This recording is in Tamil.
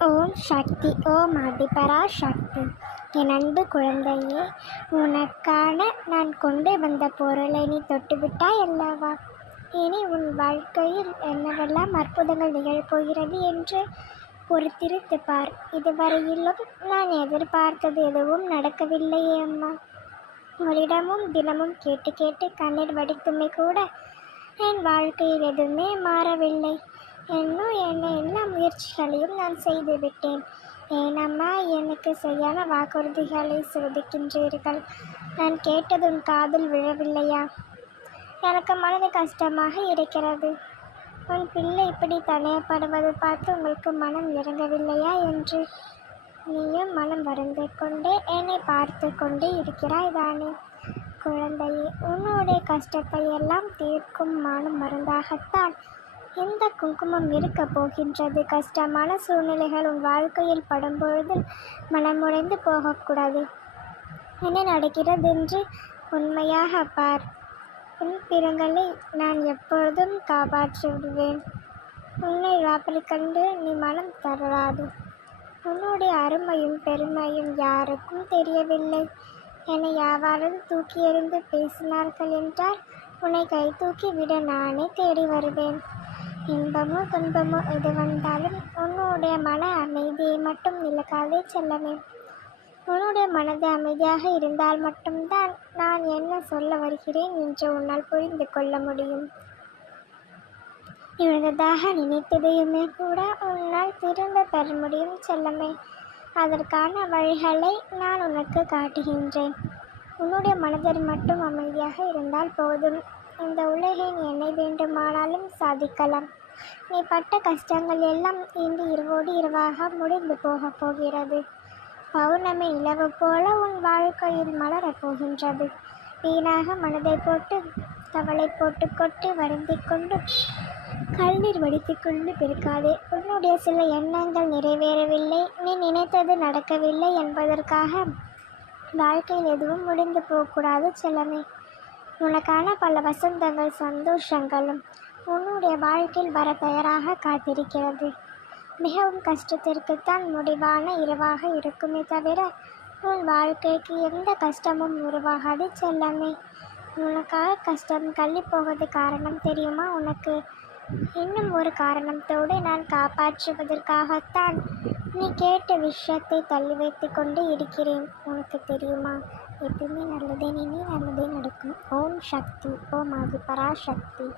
ஓம் சக்தி ஓம் அதிபரா சக்தி. என் அன்பு குழந்தையே உனக்கான நான் கொண்டு வந்த பொருளை நீ தொட்டுவிட்டாய் அல்லவா? இனி உன் வாழ்க்கையில் என்னவெல்லாம் அற்புதங்கள் நிகழப்போகிறது என்று பொறுத்திருந்து பார். இதுவரையிலும் நான் எதிர்பார்த்தது எதுவும் நடக்கவில்லையே அம்மா. உங்களிடமும் தினமும் கேட்டு கேட்டு கண்ணீர் வடித்துமே கூட என் வாழ்க்கையில் எதுவுமே மாறவில்லை. இன்னும் என்ன எல்லா முயற்சிகளையும் நான் செய்துவிட்டேன் ஏனம்மா எனக்கு சரியான வாக்குறுதிகளை சோதிக்கின்றீர்கள் நான் கேட்டது உன் காதில் விழவில்லையா? எனக்கு மனது கஷ்டமாக இருக்கிறது. உன் பிள்ளை இப்படி தனியப்படுவது பார்த்து உங்களுக்கு மனம் இறங்கவில்லையா என்று நீயும் மனம் வருந்து கொண்டே என்னை பார்த்து கொண்டே இருக்கிறாய் தானே? குழந்தையே உன்னுடைய கஷ்டத்தை எல்லாம் தீர்க்கும் மனம் மருந்தாகத்தான் எந்த குங்குமம் இருக்க போகின்றது? கஷ்டமான சூழ்நிலைகள் உன் வாழ்க்கையில் படும்பொழுது மனமுடைந்து போகக்கூடாது என்ன நடக்கிறது என்று உண்மையாக பார். உன் பிறங்களை நான் எப்பொழுதும் காப்பாற்றி விடுவேன் உன்னை ராப்பல் கண்டு நீ மனம் தராது உன்னுடைய அருமையும் பெருமையும் யாருக்கும் தெரியவில்லை. என்னை யாராலும் தூக்கி எறிந்து பேசினார்கள் என்றால் உன்னை கை தூக்கி விட நானே தேடி வருவேன். இன்பமோ துன்பமோ எது வந்தாலும் உன்னுடைய மன அமைதியை மட்டும் இழக்காதே செல்லமே. உன்னுடைய மனது அமைதியாக இருந்தால் மட்டும்தான் நான் என்ன சொல்ல வருகிறேன் என்று உன்னால் புரிந்து கொள்ள முடியும். இழந்ததாக நினைத்ததையுமே கூட உன்னால் திரும்ப பெற முடியும் செல்லமே. அதற்கான வழிகளை நான் உனக்கு காட்டுகின்றேன். உன்னுடைய மனதில் மட்டும் அமைதியாக இருந்தால் போதும். இந்த உலகின் என்னை வேண்டுமானாலும் சாதிக்கலாம். நீ பட்ட கஷ்டங்கள் எல்லாம் இன்று இரவோடு இரவாக முடிந்து போகப் போகிறது. பௌர்ணமி இலவு போல உன் வாழ்க்கையில் மலரப் போகின்றது. வீணாக மனதை போட்டு கவலை போட்டு கொட்டு வருந்தி கொண்டு கண்ணீர் வடித்து கொண்டு பிறக்காதே. உன்னுடைய சில எண்ணங்கள் நிறைவேறவில்லை. நீ நினைத்தது நடக்கவில்லை என்பதற்காக வாழ்க்கையில் எதுவும் முடிந்து போகக்கூடாது செல்லமே. உனக்கான பல வசந்தங்கள் சந்தோஷங்களும் உன்னுடைய வாழ்க்கையில் வர தயாராக காத்திருக்கிறது. மிகவும் கஷ்டத்திற்குத்தான் முடிவான இரவாக இருக்குமே தவிர உன் வாழ்க்கைக்கு எந்த கஷ்டமும் உருவாகாது செல்லமே. உனக்காக கஷ்டம் தள்ளி போவது காரணம் தெரியுமா உனக்கு? இன்னும் ஒரு காரணத்தோடு நான் காப்பாற்றுவதற்காகத்தான் நீ கேட்ட விஷயத்தை தள்ளி வைத்து கொண்டு இருக்கிறேன். உனக்கு தெரியுமா? எப்பவுமே நல்லதே நினை நல்லதே நடக்கும். ஓம் சக்தி ஓம் ஆதி பராசக்தி.